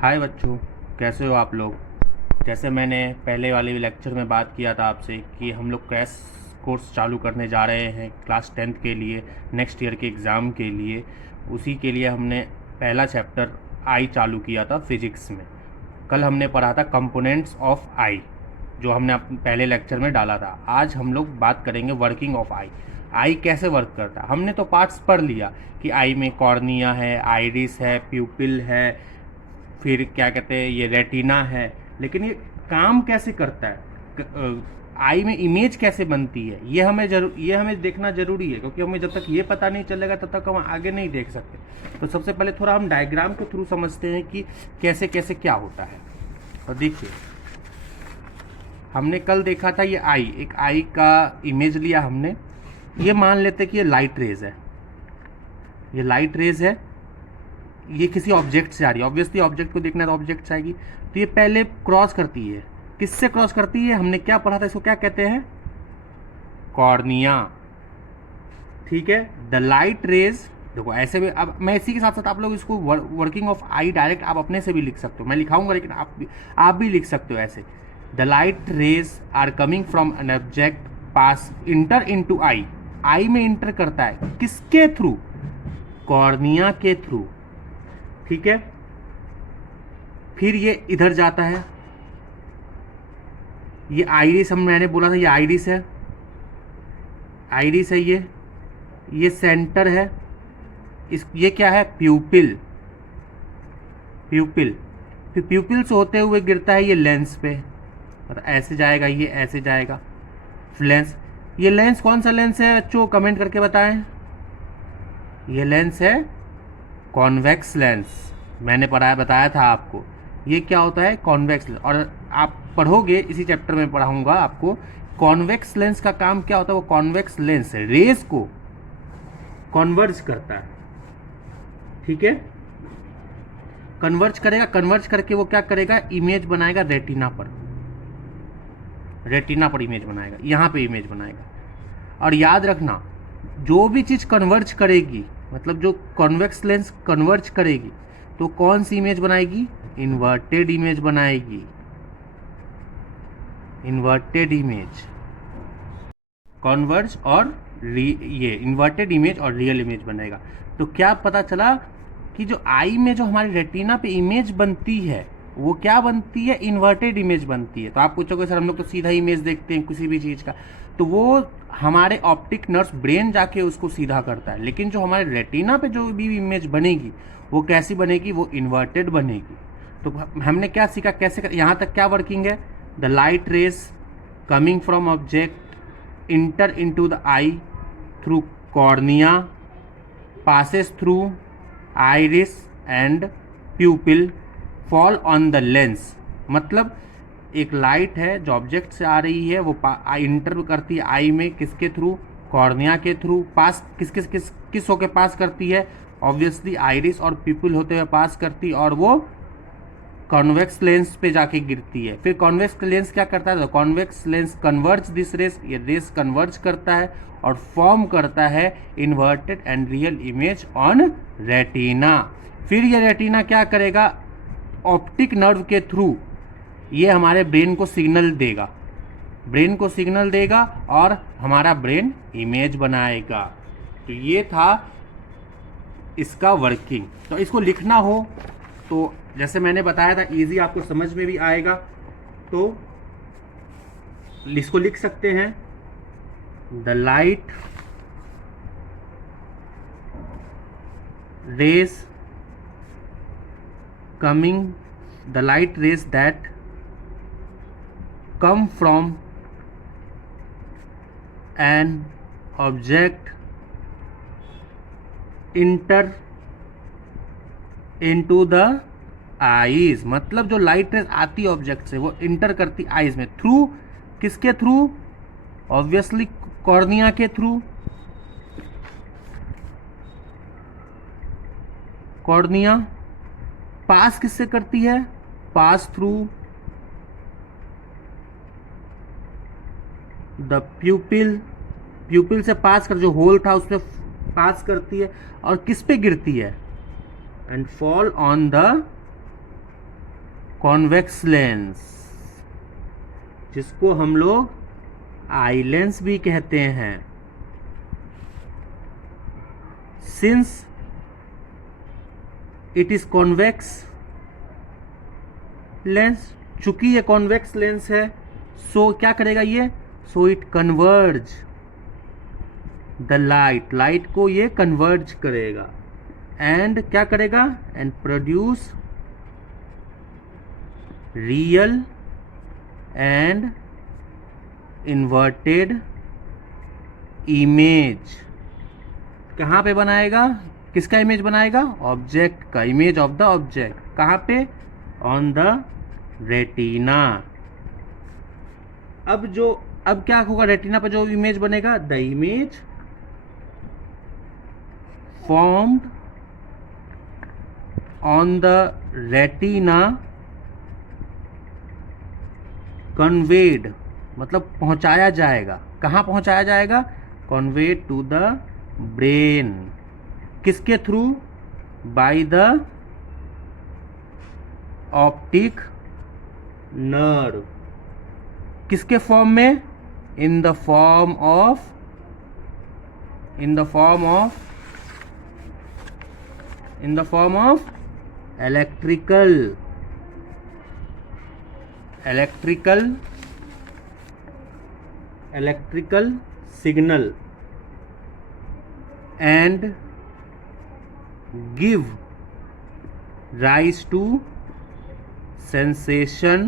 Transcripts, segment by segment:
हाय बच्चों, कैसे हो आप लोग। जैसे मैंने पहले वाले लेक्चर में बात किया था आपसे कि हम लोग क्रैश कोर्स चालू करने जा रहे हैं क्लास 10th के लिए, नेक्स्ट ईयर के एग्ज़ाम के लिए। उसी के लिए हमने पहला चैप्टर आई चालू किया था फिजिक्स में। कल हमने पढ़ा था कंपोनेंट्स ऑफ आई, जो हमने पहले लेक्चर में डाला था। आज हम लोग बात करेंगे वर्किंग ऑफ आई। आई कैसे वर्क करता है। हमने तो पार्ट्स पढ़ लिया कि आई में कॉर्निया है, आइरिस है, प्यूपिल है, फिर क्या कहते हैं ये रेटिना है। लेकिन ये काम कैसे करता है, आई में इमेज कैसे बनती है, ये हमें देखना ज़रूरी है, क्योंकि हमें जब तक ये पता नहीं चलेगा तब तक हम आगे नहीं देख सकते। तो सबसे पहले थोड़ा हम डायग्राम के थ्रू समझते हैं कि कैसे कैसे क्या होता है। और देखिए, हमने कल देखा था ये आई, एक आई का इमेज लिया हमने। ये मान लेते कि ये लाइट रेज है, ये लाइट रेज है, ये किसी ऑब्जेक्ट से आ रही है। ऑब्वियसली ऑब्जेक्ट को देखना है तो ऑब्जेक्ट से आएगी। तो ये पहले क्रॉस करती है, किससे क्रॉस करती है, हमने क्या पढ़ा था, इसको क्या कहते हैं, कॉर्निया। ठीक है, द लाइट रेज। देखो ऐसे भी, अब मैं इसी के साथ साथ आप लोग इसको वर्किंग ऑफ आई डायरेक्ट आप अपने से भी लिख सकते हो, मैं लिखाऊंगा लेकिन आप भी लिख सकते हो ऐसे। The light rays are coming from an object pass enter into eye. Eye में इंटर करता है किसके थ्रू, कॉर्निया के थ्रू। ठीक है, फिर ये इधर जाता है। ये आइरिस, मैंने बोला था ये आइरिस है, आइरिस है ये सेंटर है। ये क्या है, प्यूपिल। प्यूपिल, फिर प्यूपिल से होते हुए गिरता है ये लेंस पे, और ऐसे जाएगा, ये ऐसे जाएगा लेंस। ये लेंस कौन सा लेंस है बच्चों, कमेंट करके बताएं। ये लेंस है कॉन्वेक्स लेंस। मैंने बताया था आपको ये क्या होता है, कॉन्वेक्स लेंस। और आप पढ़ोगे, इसी चैप्टर में पढ़ाऊंगा आपको कॉन्वेक्स लेंस का काम क्या होता है। वो कॉन्वेक्स लेंस रेज को कन्वर्ज करता है। ठीक है, कन्वर्ज करेगा, कन्वर्ज करके वो क्या करेगा, इमेज बनाएगा रेटिना पर। रेटिना पर इमेज बनाएगा, यहाँ पे इमेज बनाएगा। और याद रखना, जो भी चीज़ कन्वर्ज करेगी, मतलब जो कॉन्वेक्स लेंस कन्वर्ज करेगी, तो कौन सी इमेज बनाएगी, इन्वर्टेड इमेज बनाएगी। इन्वर्टेड इमेज, कॉन्वर्ज और ये इन्वर्टेड इमेज और रियल इमेज बनेगा। तो क्या पता चला कि जो आई में जो हमारी रेटिना पे इमेज बनती है वो क्या बनती है, इन्वर्टेड इमेज बनती है। तो आप पूछोगे सर हम लोग तो सीधा इमेज देखते हैं किसी भी चीज़ का, तो वो हमारे ऑप्टिक नर्व्स ब्रेन जाके उसको सीधा करता है। लेकिन जो हमारे रेटिना पे जो भी इमेज बनेगी वो कैसी बनेगी, वो इन्वर्टेड बनेगी। तो हमने क्या सीखा, कैसे यहाँ तक क्या वर्किंग है, the light rays coming from object enter into the I through cornea, passes through iris and pupil, fall on the lens। मतलब एक लाइट है जो ऑब्जेक्ट से आ रही है, वो इंटर करती है आई में, किसके थ्रू, कॉर्निया के थ्रू। पास किस होके पास करती है, ऑब्वियसली आइरिस और प्यूपिल होते हुए पास करती है, और वो कॉन्वेक्स लेंस पे जाके गिरती है। फिर कॉन्वेक्स लेंस क्या करता है, convex lens converge this rays, ये रेस कन्वर्ज करता है और फॉर्म करता है inverted and real image on retina. फिर ये रेटिना क्या करेगा, ऑप्टिक नर्व के थ्रू ये हमारे ब्रेन को सिग्नल देगा, ब्रेन को सिग्नल देगा और हमारा ब्रेन इमेज बनाएगा। तो ये था इसका वर्किंग। तो इसको लिखना हो तो जैसे मैंने बताया था, इजी आपको समझ में भी आएगा, तो इसको लिख सकते हैं, the light rays coming, the light rays that come from an object enter into the eyes. मतलब जो लाइट रेज आती ऑब्जेक्ट से वो इंटर करती आईज में, थ्रू किसके थ्रू, ऑब्वियसली कॉर्निया के थ्रू। कॉर्निया पास किससे करती है, पास थ्रू द प्यूपिल। प्यूपिल से पास कर, जो होल था उसमें पास करती है, और किस पे गिरती है, and fall on the convex lens, जिसको हम लोग आई लेंस भी कहते हैं। Since it is convex lens, चूंकि ये कॉन्वेक्स लेंस है, सो क्या करेगा ये, so it converge the light, light को ये कन्वर्ज करेगा, एंड क्या करेगा, and produce real and inverted image. कहाँ पे बनाएगा, किसका इमेज बनाएगा, ऑब्जेक्ट का, इमेज ऑफ द ऑब्जेक्ट। कहाँ पे, ऑन द रेटिना। अब क्या होगा, रेटिना पर जो इमेज बनेगा, the image formed on the retina conveyed, मतलब पहुंचाया जाएगा, कहाँ पहुंचाया जाएगा, कन्वेड टू द ब्रेन। किसके through, by the optic nerve. किसके फॉर्म में, in the form of electrical signal, and give rise to sensation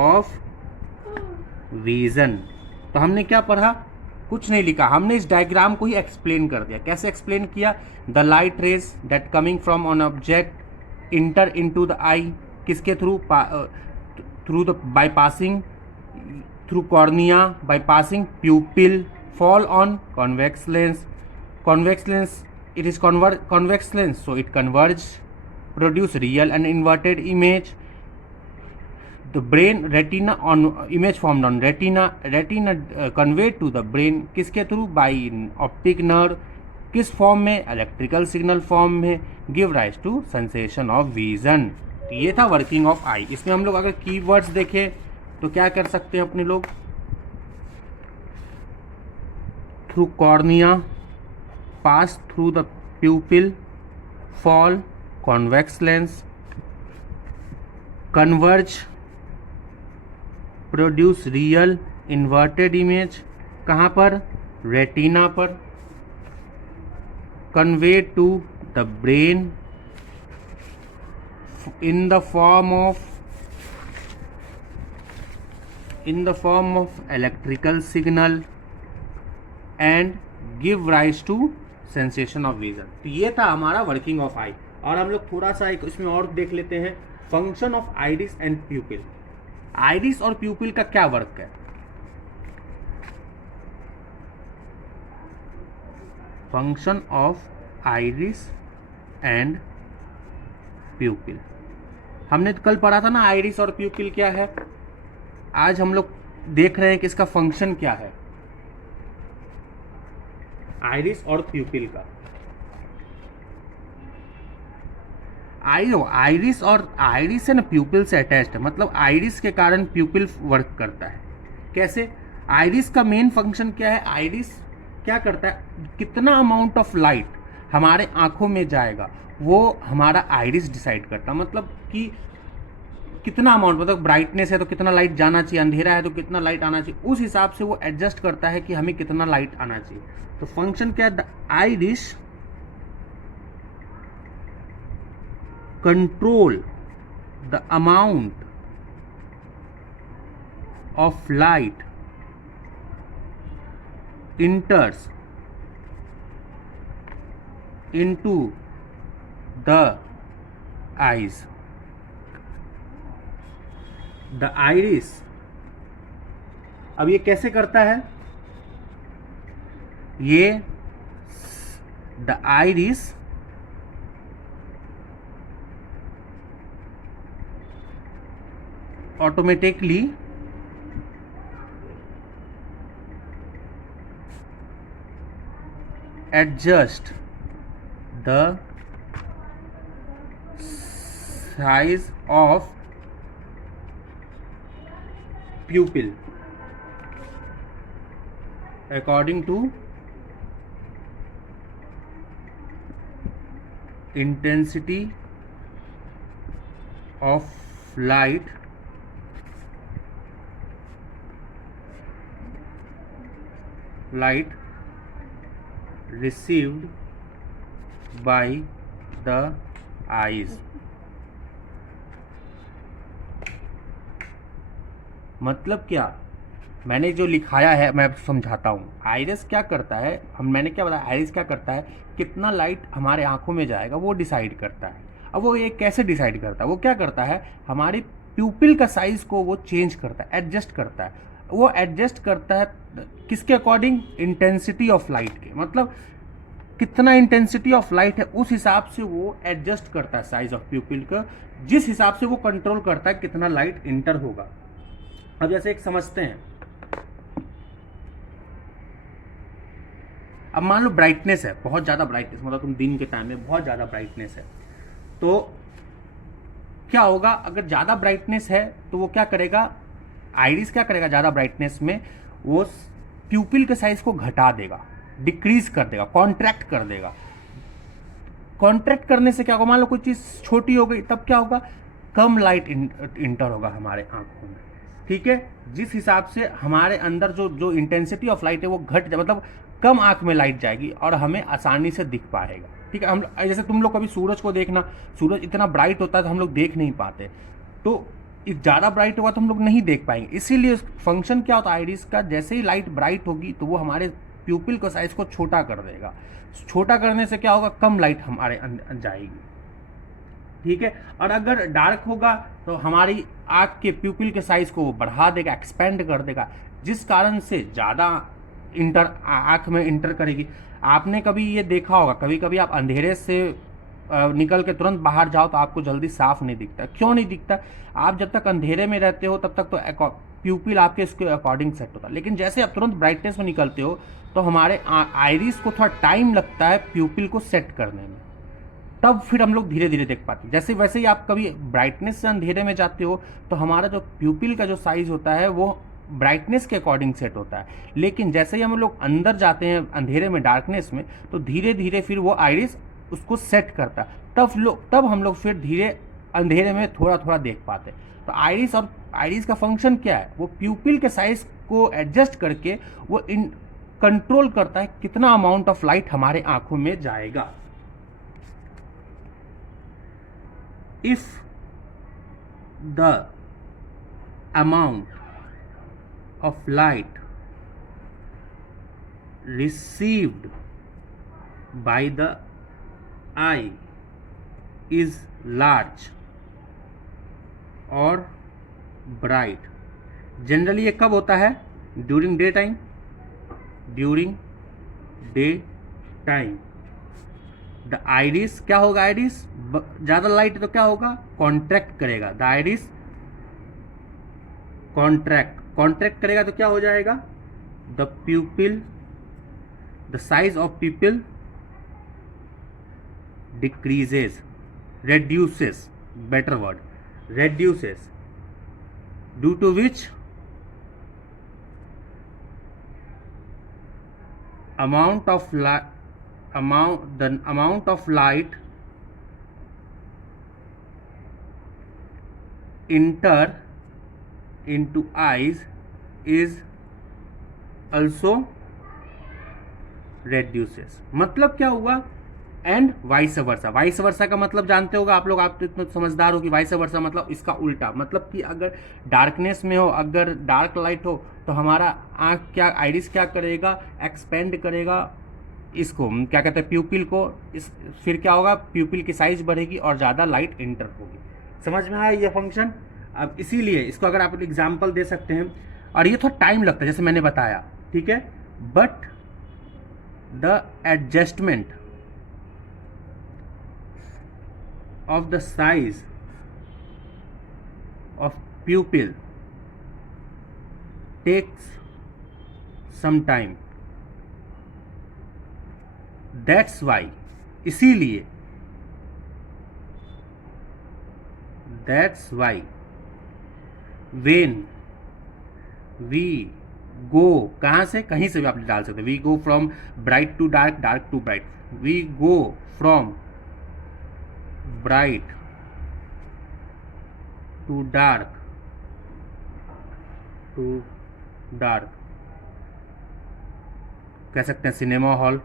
of vision। तो हमने क्या पढ़ा, कुछ नहीं लिखा, हमने इस डायग्राम को ही एक्सप्लेन कर दिया। कैसे एक्सप्लेन किया, the light rays that coming from on object enter into the eye, किसके through, through the by passing through cornea, by passing pupil, fall on convex lens, it is convex lens, so it converge, produce real and inverted image. The brain retina on image formed on retina conveyed to the brain, किसके through, by optic nerve, किस form में, electrical signal form में, give rise to sensation of vision. ये था working of आई। इसमें हम लोग अगर कीवर्ड्स देखें तो क्या कर सकते हैं अपने लोग, through cornea, pass through the pupil, fall convex lens, converge produce real inverted image, कहाँ पर, रेटिना पर, convey to the brain in the form of electrical signal and give rise to sensation of vision। तो ये था हमारा working of आई। और हम लोग थोड़ा सा एक इसमें और देख लेते हैं, function of iris and प्यूपिल। Iris और प्यूपिल का क्या वर्क है, फंक्शन ऑफ आइरिस एंड प्यूपिल। हमने कल पढ़ा था ना आइरिस और प्यूपिल क्या है, आज हम लोग देख रहे हैं कि इसका फंक्शन क्या है, आइरिस और प्यूपिल का। आइरिस है ना प्यूपिल से अटैच्ड है, मतलब आइरिस के कारण प्यूपिल वर्क करता है। कैसे, आइरिस का मेन फंक्शन क्या है, आइरिस क्या करता है, कितना अमाउंट ऑफ लाइट हमारे आंखों में जाएगा वो हमारा आइरिस डिसाइड करता है। मतलब कि कितना अमाउंट, मतलब ब्राइटनेस है तो कितना लाइट जाना चाहिए, अंधेरा है तो कितना लाइट आना चाहिए, उस हिसाब से वो एडजस्ट करता है कि हमें कितना लाइट आना चाहिए। तो फंक्शन क्या है, the iris control the amount of light enters into the eyes। The iris, अब ये कैसे करता है, ये the iris automatically adjust the size of pupil according to intensity of light received by the eyes। मतलब क्या, मैंने जो लिखाया है मैं समझाता हूँ। आइरिस क्या करता है, मैंने क्या बताया, आइरिस क्या करता है, कितना लाइट हमारे आंखों में जाएगा वो डिसाइड करता है। अब वो ये कैसे डिसाइड करता है, वो क्या करता है, हमारी प्यूपिल का साइज को वो चेंज करता है, एडजस्ट करता है। वो एडजस्ट करता है किसके अकॉर्डिंग, इंटेंसिटी ऑफ लाइट के। मतलब कितना इंटेंसिटी ऑफ लाइट है उस हिसाब से वो एडजस्ट करता है साइज ऑफ प्यूपिल का, जिस हिसाब से वो कंट्रोल करता है कितना लाइट इंटर होगा। अब जैसे एक समझते हैं, अब मान लो ब्राइटनेस है, बहुत ज़्यादा ब्राइटनेस, मतलब तुम दिन के टाइम में बहुत ज़्यादा ब्राइटनेस है, तो क्या होगा, अगर ज़्यादा ब्राइटनेस है तो वो क्या करेगा, आइरिस क्या करेगा, ज़्यादा ब्राइटनेस में वो प्यूपिल के साइज को घटा देगा, डिक्रीज कर देगा, कॉन्ट्रैक्ट कर देगा। कॉन्ट्रैक्ट करने से क्या होगा, मान लो कोई चीज़ छोटी हो गई, तब क्या होगा, कम लाइट इंटर होगा हमारे आंखों में। ठीक है, जिस हिसाब से हमारे अंदर जो इंटेंसिटी ऑफ लाइट है वो घट जाए, मतलब कम आंख में लाइट जाएगी और हमें आसानी से दिख पाएगा। ठीक है, हम जैसे तुम लोग कभी सूरज को देखना, सूरज इतना ब्राइट होता है तो हम लोग देख नहीं पाते, तो ज़्यादा ब्राइट होगा तो हम लोग नहीं देख पाएंगे। इसीलिए फंक्शन क्या होता है आइरिस का, जैसे ही लाइट ब्राइट होगी तो वो हमारे प्यूपिल का साइज को छोटा कर देगा। छोटा करने से क्या होगा, कम लाइट हमारे जाएगी। ठीक है, और अगर डार्क होगा तो हमारी आँख के प्यूपिल के साइज को वो बढ़ा देगा, एक्सपेंड कर देगा, जिस कारण से ज़्यादा आँख में इंटर करेगी। आपने कभी ये देखा होगा, कभी कभी आप अंधेरे से निकल के तुरंत बाहर जाओ तो आपको जल्दी साफ नहीं दिखता। क्यों नहीं दिखता, आप जब तक अंधेरे में रहते हो तब तक तो प्यूपिल आपके इसके अकॉर्डिंग सेट होता है, लेकिन जैसे आप तुरंत ब्राइटनेस में निकलते हो तो हमारे आइरिस को थोड़ा टाइम लगता है प्यूपिल को सेट करने में, तब फिर हम लोग धीरे धीरे देख पाते हैं। जैसे वैसे ही आप कभी ब्राइटनेस से अंधेरे में जाते हो तो हमारा जो प्यूपिल का जो साइज होता है वो ब्राइटनेस के अकॉर्डिंग सेट होता है, लेकिन जैसे ही हम लोग अंदर जाते हैं अंधेरे में, डार्कनेस में, तो धीरे धीरे फिर वो आइरिस उसको सेट करता है, तब हम लोग फिर धीरे अंधेरे में थोड़ा थोड़ा देख पाते हैं। तो आइरिस का फंक्शन क्या है, वो प्यूपिल के साइज को एडजस्ट करके वो कंट्रोल करता है कितना अमाउंट ऑफ लाइट हमारे आंखों में जाएगा। If the amount of light received by the eye is large or bright, generally ये कब होता है, during day time, the iris क्या होगा, आइरिस ज़्यादा लाइट तो क्या होगा, कॉन्ट्रैक्ट करेगा, द आइरिस कॉन्ट्रैक्ट करेगा तो क्या हो जाएगा, the प्यूपिल, the size of प्यूपिल decreases, reduces, better word, reduces, due to which the amount of light enter into eyes is also reduces। मतलब क्या हुआ, and vice versa. Vice versa का मतलब जानते होगा आप लोग, आप तो इतना समझदार हो कि वाइस वर्सा मतलब इसका उल्टा, मतलब कि अगर डार्कनेस में हो, अगर डार्क लाइट हो तो हमारा आँख क्या, आइरिस क्या करेगा, एक्सपेंड करेगा इसको, क्या कहते हैं, प्यूपिल को। फिर क्या होगा, प्यूपिल की साइज बढ़ेगी और ज़्यादा लाइट इंटर होगी। समझ में आया ये फंक्शन। अब इसीलिए इसको अगर आप एग्जाम्पल दे सकते हैं, और ये थोड़ा टाइम लगता है जैसे मैंने बताया, ठीक है, but the adjustment of the size of pupil takes some time, that's why, इसीलिए that's why when we go, कहाँ से, कहीं से भी आप डाल सकते हैं, we go from bright to dark, dark to bright, we go from bright to dark, to dark, कह सकते हैं सिनेमा हॉल,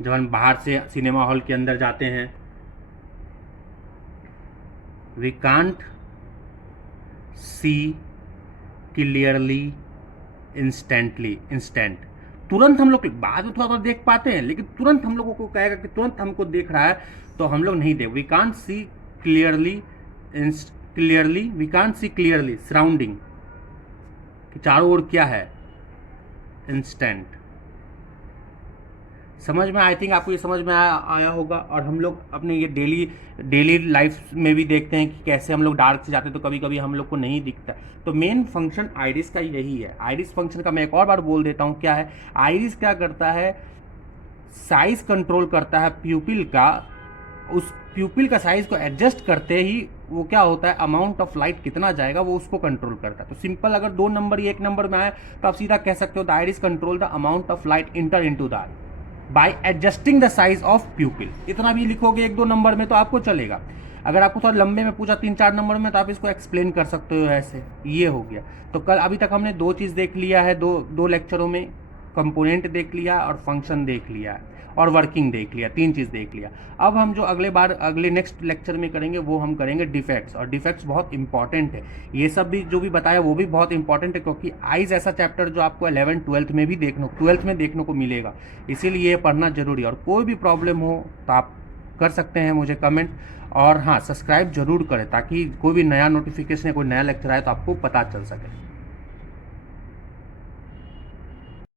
जब हम बाहर से सिनेमा हॉल के अंदर जाते हैं, we can't see clearly instantly, instant, तुरंत हम लोग बाद में थोड़ा थोड़ा देख पाते हैं, लेकिन तुरंत हम लोगों को कहेगा कि तुरंत हमको देख रहा है तो हम लोग नहीं देख, we can't see clearly, clearly, we can't see clearly surrounding, कि चारों ओर क्या है, इंस्टेंट। समझ में, आई थिंक आपको ये समझ में आया होगा। और हम लोग अपने ये डेली लाइफ में भी देखते हैं कि कैसे हम लोग डार्क से जाते हैं तो कभी कभी हम लोग को नहीं दिखता। तो मेन फंक्शन आइरिस का यही है। आइरिस फंक्शन का मैं एक और बार बोल देता हूँ क्या है। आइरिस क्या करता है, साइज कंट्रोल करता है प्यूपिल का, उस प्यूपिल का साइज को एडजस्ट करते ही वो क्या होता है, अमाउंट ऑफ लाइट कितना जाएगा वो उसको कंट्रोल करता है। तो सिंपल, अगर 2 नंबर या 1 नंबर में आए तो आप सीधा कह सकते हो the iris control the amount of light inter into the I bye adjusting the size of प्यूपिल। इतना भी लिखोगे 1-2 नंबर में तो आपको चलेगा। अगर आपको थोड़ा लंबे में पूछा 3-4 नंबर में तो आप इसको एक्सप्लेन कर सकते हो ऐसे। ये हो गया। तो कल अभी तक हमने 2 चीज़ देख लिया है, दो लेक्चरों में, कंपोनेंट देख लिया और फंक्शन देख लिया और वर्किंग देख लिया, 3 चीज़ देख लिया। अब हम जो अगले नेक्स्ट लेक्चर में करेंगे वो हम करेंगे डिफेक्ट्स। और डिफेक्ट्स बहुत इंपॉर्टेंट है। ये सब भी जो भी बताया वो भी बहुत इंपॉर्टेंट है, क्योंकि आइज ऐसा चैप्टर जो आपको 11th-12th में भी 12th में देखने को मिलेगा, इसीलिए ये पढ़ना जरूरी है। और कोई भी प्रॉब्लम हो तो आप कर सकते हैं मुझे कमेंट। और हाँ, सब्सक्राइब जरूर करें ताकि कोई भी नया नोटिफिकेशन या कोई नया लेक्चर आए तो आपको पता चल सके।